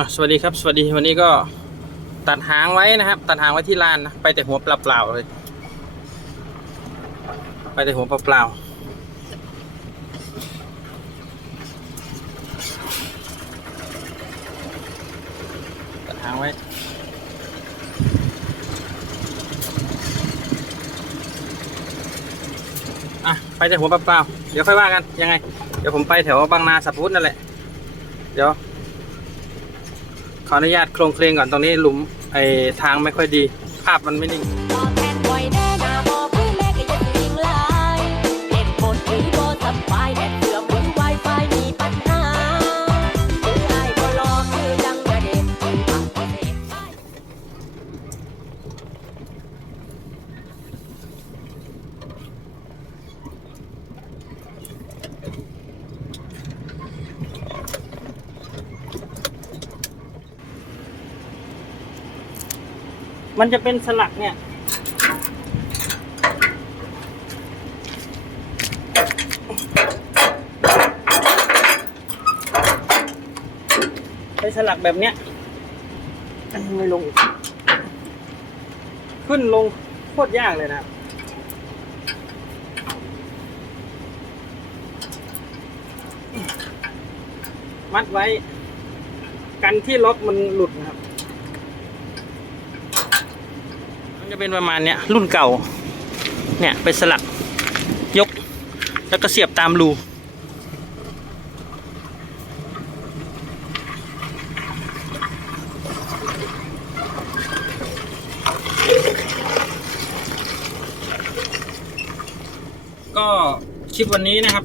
อะสวัสดีครับ สวัสดีวันนี้ก็ตัดหางไว้นะครับ ตัดหางไว้ที่ลานนะไปแต่หัวเปล่าๆเลย ไปแต่หัวเปล่าๆตัดหางไว้อะไปแต่หัวเปล่าๆเดี๋ยวค่อยว่ากัน ยังไง เดี๋ยวผมไปแถวบางนาสับพุทนั่นแหละ เดี๋ยว ขออนุญาตโครงเคลงก่อนตรงนี้หลุมไอทางไม่ค่อยดี ภาพมันไม่นิ่ง มันจะเป็นสลักเนี่ย เป็นสลักแบบเนี้ยไม่ลง ขึ้นลงโคตรยากเลยนะมัดไว้ กันที่ล็อกมันหลุดนะครับ มัน จะเป็นประมาณเนี้ยรุ่นเก่า เนี่ยเป็นสลักยก แล้วก็เสียบตามรูก็คลิปวันนี้นะครับ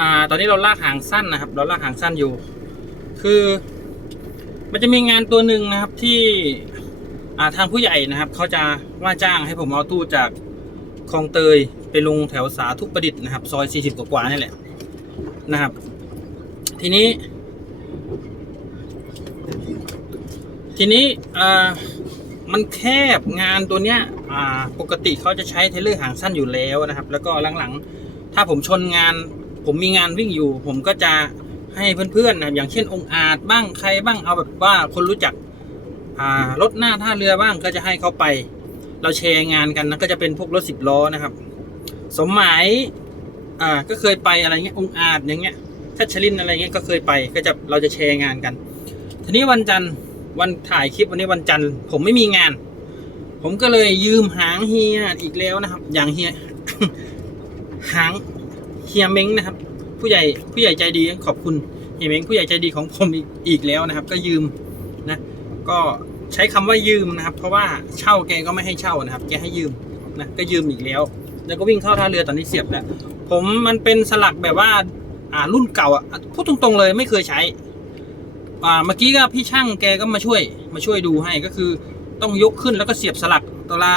อ่า ตอนนี้เราลากหางสั้นนะครับ เราลากหางสั้นอยู่ คือ มันจะมีงานตัวหนึ่งนะครับที่อ ทางผู้ใหญ่นะครับเขาจะว่าจ้างให้ผมเอาตู้จากคลองเตยไปลงแถวสาธุประดิษฐ์นะครับ ซอย 40 กว่าๆนี่แหละนะครับ ทีนี้ ทีนี้อ่ามันแคบงานตัวเนี้ยปกติเขาจะใช้เทเลอร์หางสั้นอยู่แล้วนะครับ แล้วก็หลังๆ ถ้าผมชนงาน ผมมีงานวิ่งอยู่ ผมก็จะให้เพื่อนๆนะอย่างเช่นองค์อาจบ้างใครบ้างเอาแบบว่าคนรู้จัก รถหน้าท่าเรือบ้างก็จะให้เขาไป เราแชร์งานกันนะก็จะเป็นพวกรถสิบล้อนะครับ สมหมายอ่าก็เคยไปอะไรเงี้ยองอาจอย่างเงี้ยทัชลินอะไรเงี้ยก็เคยไปก็จะเราจะแชร์งานกัน ทีนี้วันจันทร์วันถ่ายคลิปวันนี้วันจันทร์ผมไม่มีงาน ผมก็เลยยืมหางเฮียอีกแล้วนะครับ อย่างเฮียหางเฮียเม้งนะครับ ผู้ใหญ่ผู้ใหญ่ใจดีขอบคุณเฮียเม้งผู้ใหญ่ใจดีของผมอีกอีกแล้วนะครับ ก็ยืมนะ ก็ใช้คำว่ายืมนะครับ เพราะว่าเช่าแกก็ไม่ให้เช่านะครับ แกให้ยืมนะก็ยืมอีกแล้ว แล้วก็วิ่งเข้าท่าเรือตอนนี้เสียบแล้วผมมันเป็นสลักแบบว่าอ่ารุ่นเก่าอะพูดตรงๆเลยไม่เคยใช้อ่าเมื่อกี้ก็พี่ช่างแกก็มาช่วยมาช่วยดูให้ก็คือต้องยกขึ้นแล้วก็เสียบสลักตลา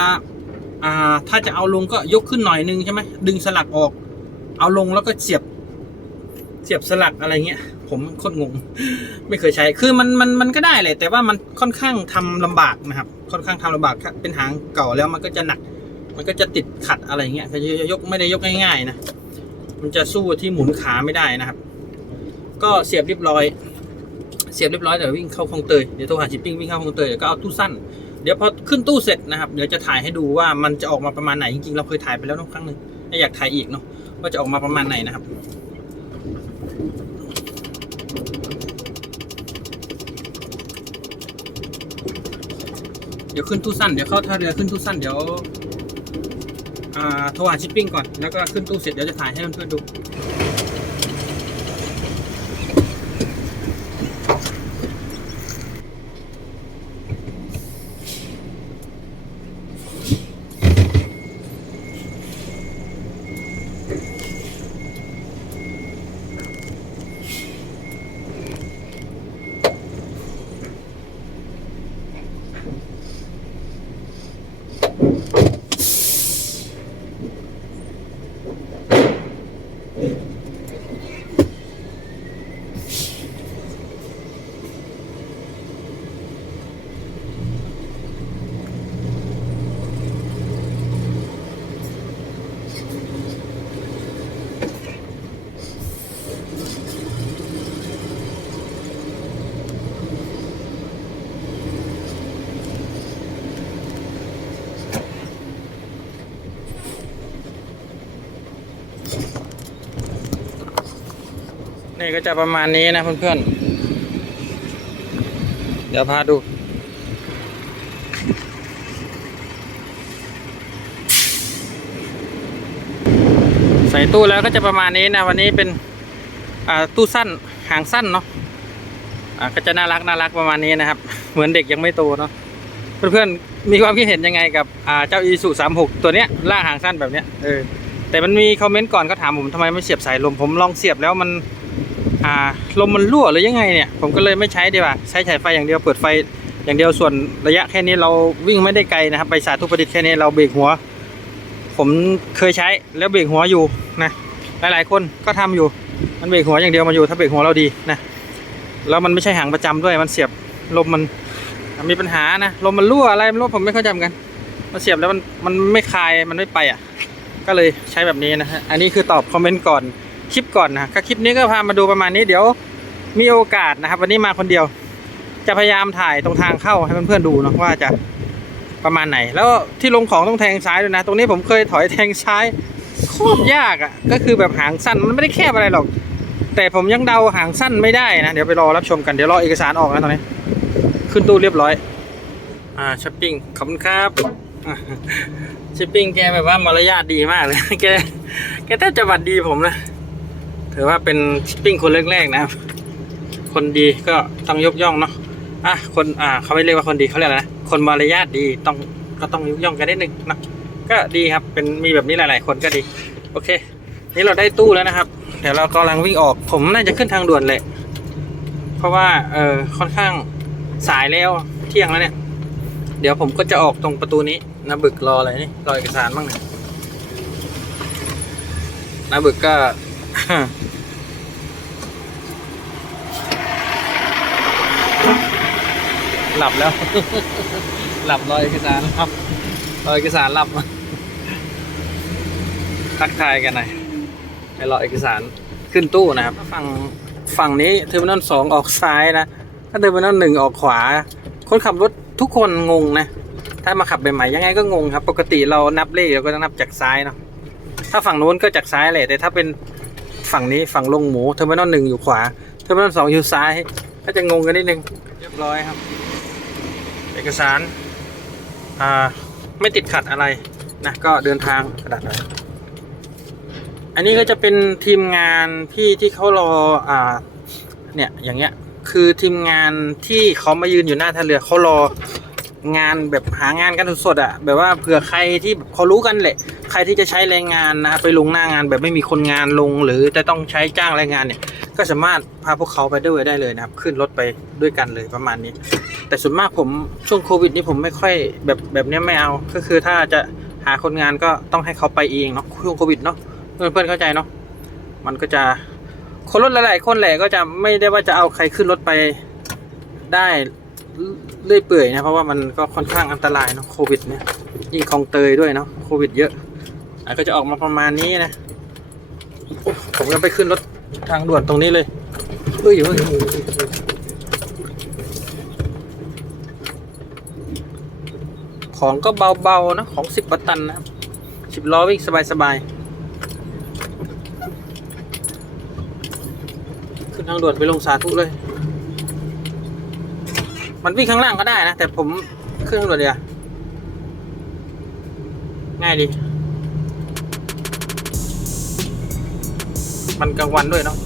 อ่าถ้าจะเอาลงก็ยกขึ้นหน่อยนึงใช่ไหมดึงสลักออก เอาลงแล้วก็เสียบเสียบสลักอะไรเงี้ย ผมโคตรงง ไม่เคยใช้ คือมันมันมันก็ได้แหละแต่ว่ามันค่อนข้างทำลำบากนะครับ ค่อนข้างทำลำบาก เป็นหางเก่าแล้วมันก็จะหนัก มันก็จะติดขัดอะไรเงี้ยจะยกไม่ได้ยกง่ายๆนะ มันจะสู้ที่หมุนขาไม่ได้นะครับ ก็เสียบเรียบร้อย เสียบเรียบร้อยเดี๋ยววิ่งเข้าคลองเตย เดี๋ยวโทรหาชิปปิ้งวิ่งเข้าคลองเตยเดี๋ยวก็เอาตู้สั้น เดี๋ยวพอขึ้นตู้เสร็จนะครับ เดี๋ยวจะถ่ายให้ดูว่ามันจะออกมาประมาณไหน จริงๆเราเคยถ่ายไปแล้วนครั้งหนึ่งอยากถ่ายอีกเนาะ ว่าจะออกมาประมาณไหนนะครับ ดี๋ยวขึ้นตู้สั้นเดี๋ยวเข้าท่าเรือขึ้นตู้สั้นเดี๋ยวอ่าโทรหาชิปปิ้งก่อนแล้วก็ขึ้นตู้เสร็จเดี๋ยวจะถ่ายให้เพื่อนๆดู นี่ก็จะประมาณนี้นะเพื่อนๆ เดี๋ยวพาดู ใส่ตู้แล้วก็จะประมาณนี้นะ วันนี้เป็นตู้สั้นหางสั้นเนาะก็จะน่ารักน่ารักประมาณนี้นะครับ เหมือนเด็กยังไม่โตเนาะเพื่อนๆ มีความคิดเห็นยังไงกับเจ้าอีสุสามหกตัวเนี้ยล่าหางสั้นแบบเนี้ยเออแต่มันมีคอมเมนต์ก่อนเขาถามผมทำไมไม่เสียบสายลมผมลองเสียบแล้วมัน อ่าลมมันรั่วหรือยังไงเนี่ยผมก็เลยไม่ใช้ดีกว่าใช้สายไฟอย่างเดียวเปิดไฟอย่างเดียวส่วนระยะแค่นี้เราวิ่งไม่ได้ไกลนะครับ ไปสาธุประดิษฐ์แค่นี้เราเบรกหัว ผมเคยใช้แล้วเบรกหัวอยู่นะหลายๆคนก็ทำอยู่มันเบรกหัวอย่างเดียวมาอยู่ถ้าเบรกหัวเราดีนะแล้วมันไม่ใช่หางประจำด้วยมันเสียบลมมันมีปัญหานะลมมันรั่วอะไรไม่รู้ผมไม่เข้าใจกัน มันเสียบแล้วมันมันไม่คลายมันไม่ไปอะ ก็เลยใช้แบบนี้นะฮะอันนี้คือตอบคอมเมนต์ก่อน คลิปก่อนนะก็คลิปนี้ก็พามาดูประมาณนี้เดี๋ยวมีโอกาสนะครับ วันนี้มาคนเดียว จะพยายามถ่ายตรงทางเข้าให้เพื่อนๆดูเนาะว่าจะประมาณไหน แล้วที่ลงของต้องแทงซ้ายด้วยนะ ตรงนี้ผมเคยถอยแทงซ้ายโคตรยากอะ ก็คือแบบหางสั้นมันไม่ได้แคบอะไรหรอก แต่ผมยังเดาหางสั้นไม่ได้นะ เดี๋ยวไปรอรับชมกันเดี๋ยวรอเอกสารออกนะตอนนี้ ขึ้นตู้เรียบร้อย อ่าช้อปปิ้งขอบคุณครับช้อปปิ้งแกแบบว่ามารยาทดีมากเลยแกแกแทบจะหวัดดีผมนะ ถือว่าเป็นช้อปปิ้งคนแรกๆนะครับ คนดีก็ต้องยกย่องเนาะอะคนอ่าเขาไม่เรียกว่าคนดีเขาเรียกอะไรนะคนมารยาทดีต้องก็ต้องยกย่องกันนิดนึงนะก็ดีครับเป็นมีแบบนี้หลาย ๆ คนก็ดี โอเค นี่เราได้ตู้แล้วนะครับ เดี๋ยวเรากำลังวิ่งออก ผมน่าจะขึ้นทางด่วนแหละเพราะว่าเออค่อนข้างสายแล้วเที่ยงแล้วเนี่ย เดี๋ยวผมก็จะออกตรงประตูนี้นะบึกรออะไรนี่รอเอกสารบ้างเนี่ยนะบึกก็ หลับแล้ว หลับรอเอกสารครับรอเอกสารหลับทักทายกันหน่อยไปรอเอกสารขึ้นตู้นะครับฝั่งฝั่งนี้เทอร์มินอลสองออกซ้ายนะถ้าเทอร์มินอลหนึ่งออกขวา คนขับรถทุกคนงงนะ ถ้ามาขับใหม่ๆยังไงก็งงครับ ปกติเรานับเลขเราก็จะนับจากซ้ายเนาะถ้าฝั่งนู้นก็จากซ้ายแหละแต่ถ้าเป็นฝั่งนี้ฝั่งลงหมูเทอร์มินอลหนึ่งอยู่ขวาเทอร์มินอลสองอยู่ซ้าย ก็จะงงกันนิดนึงเรียบร้อยครับ เอกสารอ่าไม่ติดขัดอะไรนะก็เดินทางกระดาษไว้อันนี้ก็จะเป็นทีมงานพี่ที่เขารออ่าเนี่ยอย่างเงี้ยคือทีมงานที่เขามายืนอยู่หน้าท่าเรือเขารองานแบบหางานกันสดๆอะ่ะแบบว่าเผื่อใครที่เขารู้กันแหละ ใครที่จะใช้แรงงานนะไปลงหน้างานแบบไม่มีคนงานลง หรือจะต้องใช้จ้างแรงงานเนี่ย ก็สามารถพาพวกเขาไปด้วยได้เลยนะครับ ขึ้นรถไปด้วยกันเลยประมาณนี้ แต่ส่วนมากผมช่วงโควิดนี้ผมไม่ค่อยแบบแบบนี้ไม่เอา ก็คือถ้าจะหาคนงานก็ต้องให้เขาไปเองเนาะช่วงโควิดเนาะเพื่อนๆเข้าใจเนาะมันก็จะคนรถหลายๆคนแหละก็จะไม่ได้ว่าจะเอาใครขึ้นรถไปได้เรื่อยเปื่อยนะเพราะว่ามันก็ค่อนข้างอันตรายเนาะโควิดเนี่ยยิ่งคลองเตยด้วยเนาะโควิดเยอะอะก็จะออกมาประมาณนี้นะผมก็ไปขึ้นรถ ทางด่วนตรงนี้เลยเฮ้ยเฮ้ยของก็เบาๆนะ ของสิบตันนะครับสิบล้อวิ่งสบายๆ ขึ้นทางด่วนไปลงสาธุเลย มันวิ่งข้างล่างก็ได้นะ แต่ผมขึ้นทางด่วนเดียวง่ายดี มันกลางวันด้วยเนาะ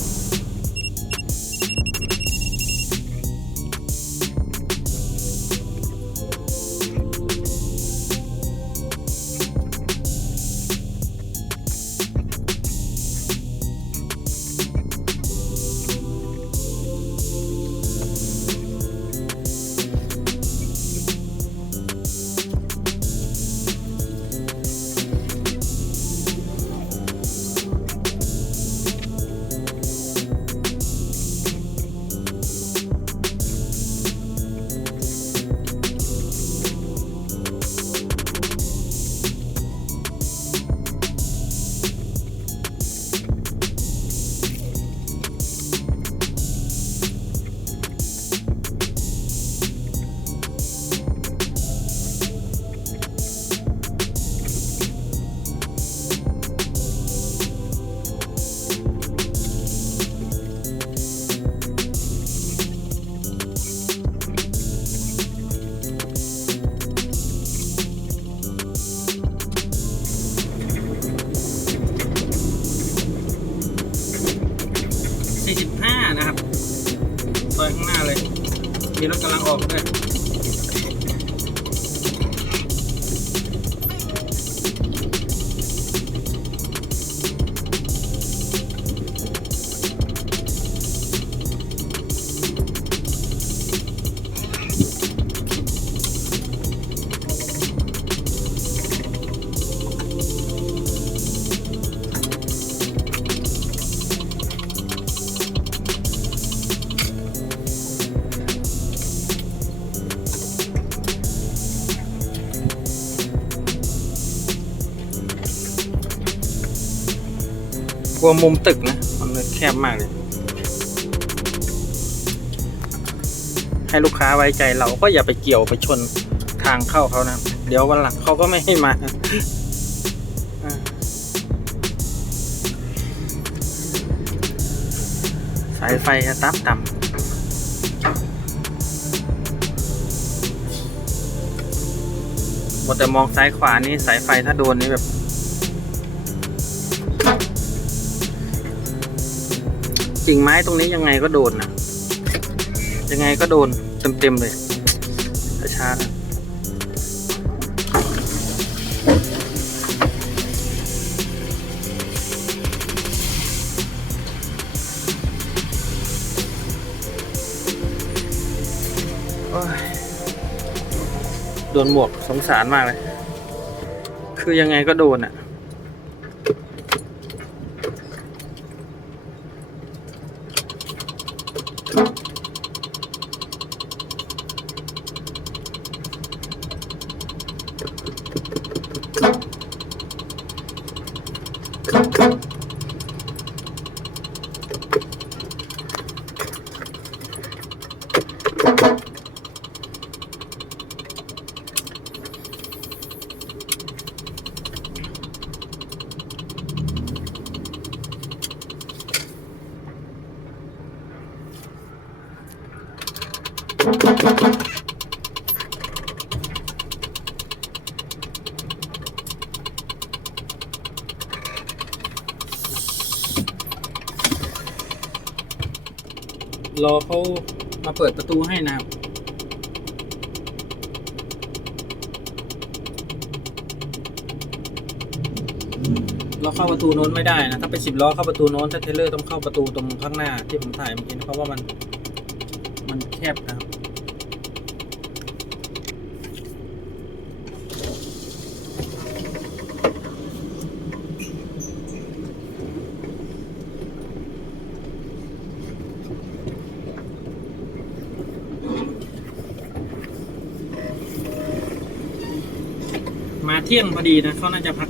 กลัวมุมตึกนะ มันแคบมากเลย ให้ลูกค้าไว้ใจเราก็อย่าไปเกี่ยวไปชนทางเข้าเขานะ เดี๋ยววันหลังเขาก็ไม่ให้มาสายไฟตับต่ำหมดแต่มองซ้ายขวานี่สายไฟถ้าโดนนี่แบบ กิ่งไม้ตรงนี้ยังไงก็โดนนะยังไงก็โดนเต็มๆเลยช้าๆนะโอ้ยโดนหมวกสงสารมากเลย คือยังไงก็โดนอะ รอเขามาเปิดประตูให้นะครับเราเข้าประตูโน้นไม่ได้นะ ถ้าเป็นสิบล้อเข้าประตูโน้นถ้าเทเลอร์ต้องเข้าประตูตรงข้างหน้าที่ผมถ่ายเมื่อกี้นะเพราะว่ามันมันแคบนะครับ มาเที่ยงพอดีนะเขาน่าจะพัก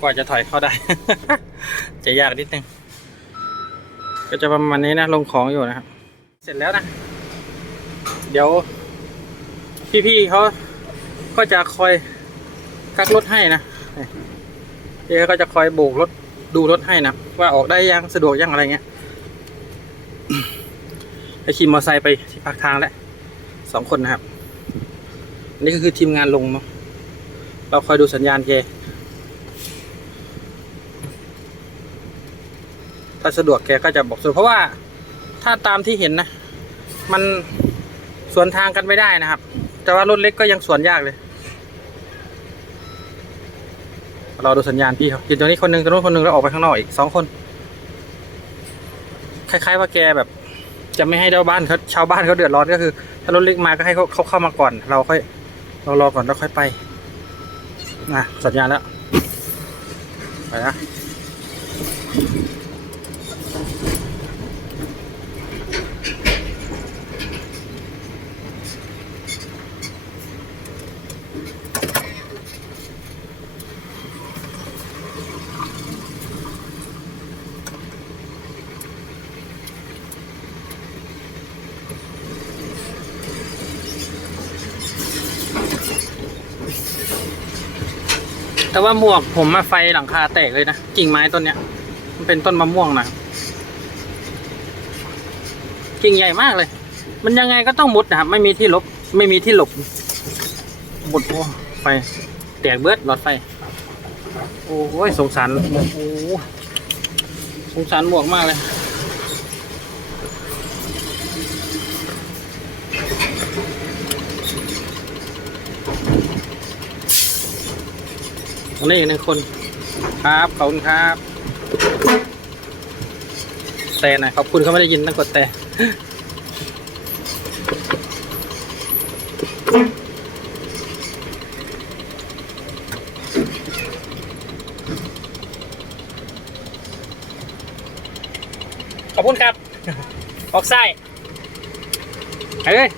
กว่าจะถอยเข้าได้ จะยากนิดนึง ก็จะประมาณนี้นะลงของอยู่นะครับ เสร็จแล้วนะ เดี๋ยว พี่ๆเขาก็จะคอยกักรถให้นะพี่เขาก็จะคอยโบกรถดูรถให้นะว่าออกได้ยังสะดวกยังอะไรเงี้ยไปขี่มอเตอร์ไซค์ไปที่ปากทางแล้วสองคนนะครับ อันนี้ก็คือทีมงานลงเนาะเราคอยดูสัญญาณแก ถ้าสะดวกแกก็จะบอกสะดวกเพราะว่าถ้าตามที่เห็นนะ มันสวนทางกันไม่ได้นะครับ แต่ว่ารถเล็กก็ยังสวนยากเลยเราดูสัญญาณพี่เขายืนตรงนี้คนหนึงตรงนู้นคนหนึงแล้วออกไปข้างนอกอีกสองคน คล้าย ๆ ว่าแกแบบ จะไม่ให้ชาวบ้านเขาชาวบ้านเขาเดือดร้อนก็คือ ถ้ารถเล็กมาก็ให้เขาเขาเข้ามาก่อน เราค่อยเรารอก่อนแล้วค่อยไปนะสัญญาณแล้วไปนะ ว่าหมวกผมมาไฟหลังคาแตกเลยนะ กิ่งไม้ต้นเนี้ย มันเป็นต้นมะม่วงนะกิ่งใหญ่มากเลย มันยังไงก็ต้องมุดนะครับ ไม่มีที่หลบ ไม่มีที่หลบหมดโอ้ไฟแตกเบิดหลอดไฟ โอ้ยสงสารโอ้สงสารหมวกมากเลย ตรงนี้อีกหนึ่งคนครับขอบคุณครับ แต่หน่อยขอบคุณเขาไม่ได้ยินต้องกดแต่ขอบคุณครับ ออกไส้เฮ้ย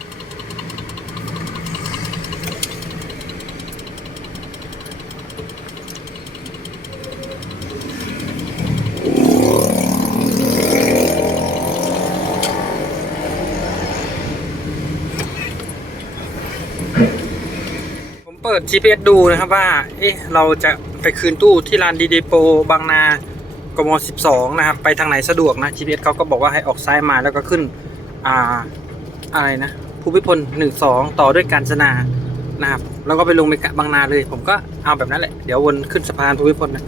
ด GPS ดูนะครับว่า เอ๊ะ เราจะไปคืนตู้ที่ร้านดีดีโปบางนากม12 นะครับ ไปทางไหนสะดวกนะ GPS เขาก็บอกว่าให้ออกซ้ายมาแล้วก็ขึ้น อ่า อะไรนะ ภูมิพล 12 ต่อด้วยการจนา นะครับ แล้วก็ไปลงเมกะบางนาเลย ผมก็เอาแบบนั้นแหละ เดี๋ยววนขึ้นสะพานภูมิพลนะ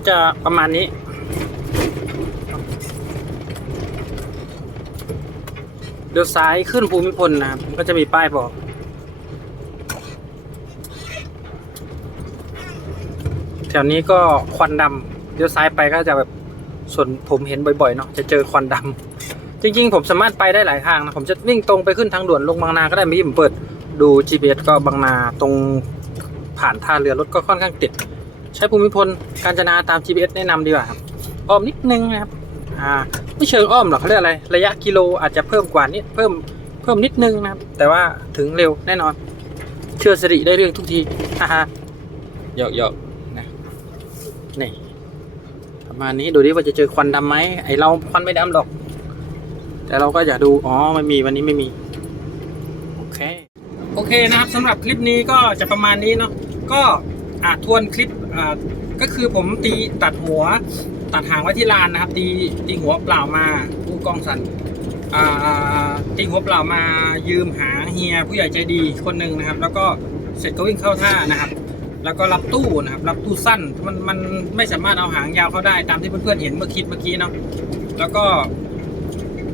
ก็จะประมาณนี้ เดี๋ยวซ้ายขึ้นภูมิพลนะครับก็จะมีป้ายบอก แถวนี้ก็ควันดำเดี๋ยวซ้ายไปก็จะแบบส่วนผมเห็นบ่อยๆเนาะจะเจอควันดำจริงๆ ผมสามารถไปได้หลายทางนะ ผมจะวิ่งตรงไปขึ้นทางด่วนลงบางนาก็ได้เมื่อกี้ผมเปิดดู GPS ก็บางนาตรงผ่านท่าเรือรถก็ค่อนข้างติด ใช้ภูมิพลการจนาตาม GPS แนะนำดีกว่าครับอ้อมนิดนึงนะครับอ่าไม่เชิงอ้อมหรอกเขาเรียกอะไร ระยะกิโลอาจจะเพิ่มกว่านี้เพิ่มเพิ่มนิดนึงนะครับ แต่ว่าถึงเร็วแน่นอน เชื่อสิริได้เรื่องทุกทีฮ่าฮ่าหยอกหยอกนะนี่ประมาณนี้ดูดิว่าจะเจอควันดำไหมไอเราควันไม่ดำหรอก แต่เราก็อยากดูอ๋อไม่มีวันนี้ไม่มี โอเค โอเคนะครับสำหรับคลิปนี้ก็จะประมาณนี้เนาะก็ อ่าทวนคลิปอ่าก็คือผมตีตัดหัวตัดหางไว้ที่ลานนะครับ ตีตีหัวเปล่ามาผู้กองสันอ่าตีหัวเปล่ามายืมหาเฮียผู้ใหญ่ใจดีคนหนึ่งนะครับ แล้วก็เสร็จก็วิ่งเข้าท่านะครับ แล้วก็รับตู้นะครับ รับตู้สั้นมันมันไม่สามารถเอาหางยาวเข้าได้ตามที่เพื่อนๆเห็นเมื่อคลิปเมื่อกี้เนาะแล้วก็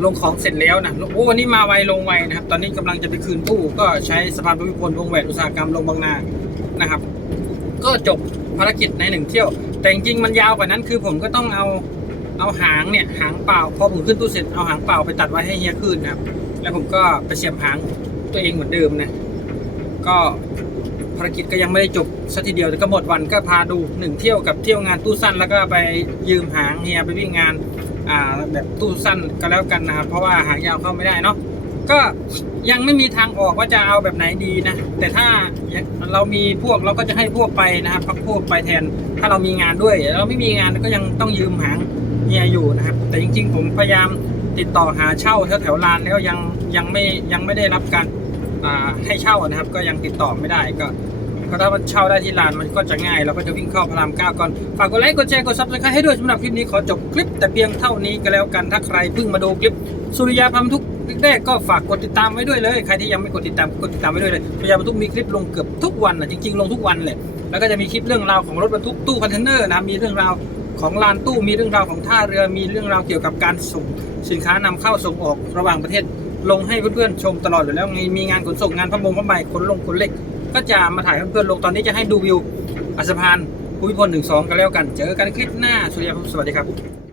ลงของเสร็จแล้วนะโอ้วันนี้มาไวลงไวนะครับ ตอนนี้กำลังจะไปคืนตู้ก็ใช้สะพานภูมิพลวงแหวนอุตสาหกรรมลงบางนานะครับ ก็จบภารกิจในหนึ่งเที่ยว แต่จริงๆมันยาวกว่านั้นคือผมก็ต้องเอาเอาหางเนี่ยหางเปล่า พอผมขึ้นตู้เสร็จเอาหางเปล่าไปตัดไว้ให้เฮียคืนนะครับ แล้วผมก็ไปเสียบหางตัวเองเหมือนเดิมนะก็ภารกิจก็ยังไม่ได้จบสักทีเดียวแต่ก็หมดวันก็พาดูหนึ่งเที่ยวกับเที่ยวงานตู้สั้น แล้วก็ไปยืมหางเฮียไปวิ่งงานอ่าแบบตู้สั้นก็แล้วกันนะครับเพราะว่าหางยาวเข้าไม่ได้เนาะ ก็ยังไม่มีทางออกว่าจะเอาแบบไหนดีนะ แต่ถ้าเรามีพวกเราก็จะให้พวกไปนะครับพักพวกไปแทน ถ้าเรามีงานด้วยเราไม่มีงานก็ยังต้องยืมหางเฮียอยู่นะครับ แต่จริง ๆ ผมพยายามติดต่อหาเช่าแถวแถวๆลานแล้วยังยังไม่ยังไม่ได้รับการให้เช่านะครับ ก็ยังติดต่อไม่ได้ก็ก็ถ้ามันเช่าได้ที่ลานมันก็จะง่ายเราก็จะวิ่งเข้าพระรามเก้าก่อน ฝากกดไลค์กดแชร์กดซับสไครต์ให้ด้วยสำหรับคลิปนี้ขอจบคลิปแต่เพียงเท่านี้ก็แล้วกันถ้าใครเพิ่งมาดูคลิปสุริยาพามทุก แรกๆก็ฝากกดติดตามไว้ด้วยเลยใครที่ยังไม่กดติดตามกดติดตามไว้ด้วยเลยสุริยาพามทุกมีคลิปลงเกือบทุกวันนะจริงๆลงทุกวันเลยแล้วก็จะมีคลิปเรื่องราวของรถบรรทุกตู้คอนเทนเนอร์นะมีเรื่องราวของลานตู้มีเรื่องราวของท่าเรือมีเรื่องราวเกี่ยวกับการส่งสินค้านำเข้าส่งออกระหว่างประเทศ ลงให้เพื่อนๆชมตลอดอยู่แล้วมีมีงานขนส่งงานพะมงพะใบขนลงขนเล็ก ก็จะมาถ่ายเพื่อนๆลงตอนนี้จะให้ดูวิวอัสพานภูมิพลหนึ่งสองกันแล้วกัน เจอกันคลิปหน้าสุริยาพสวัสดีครับ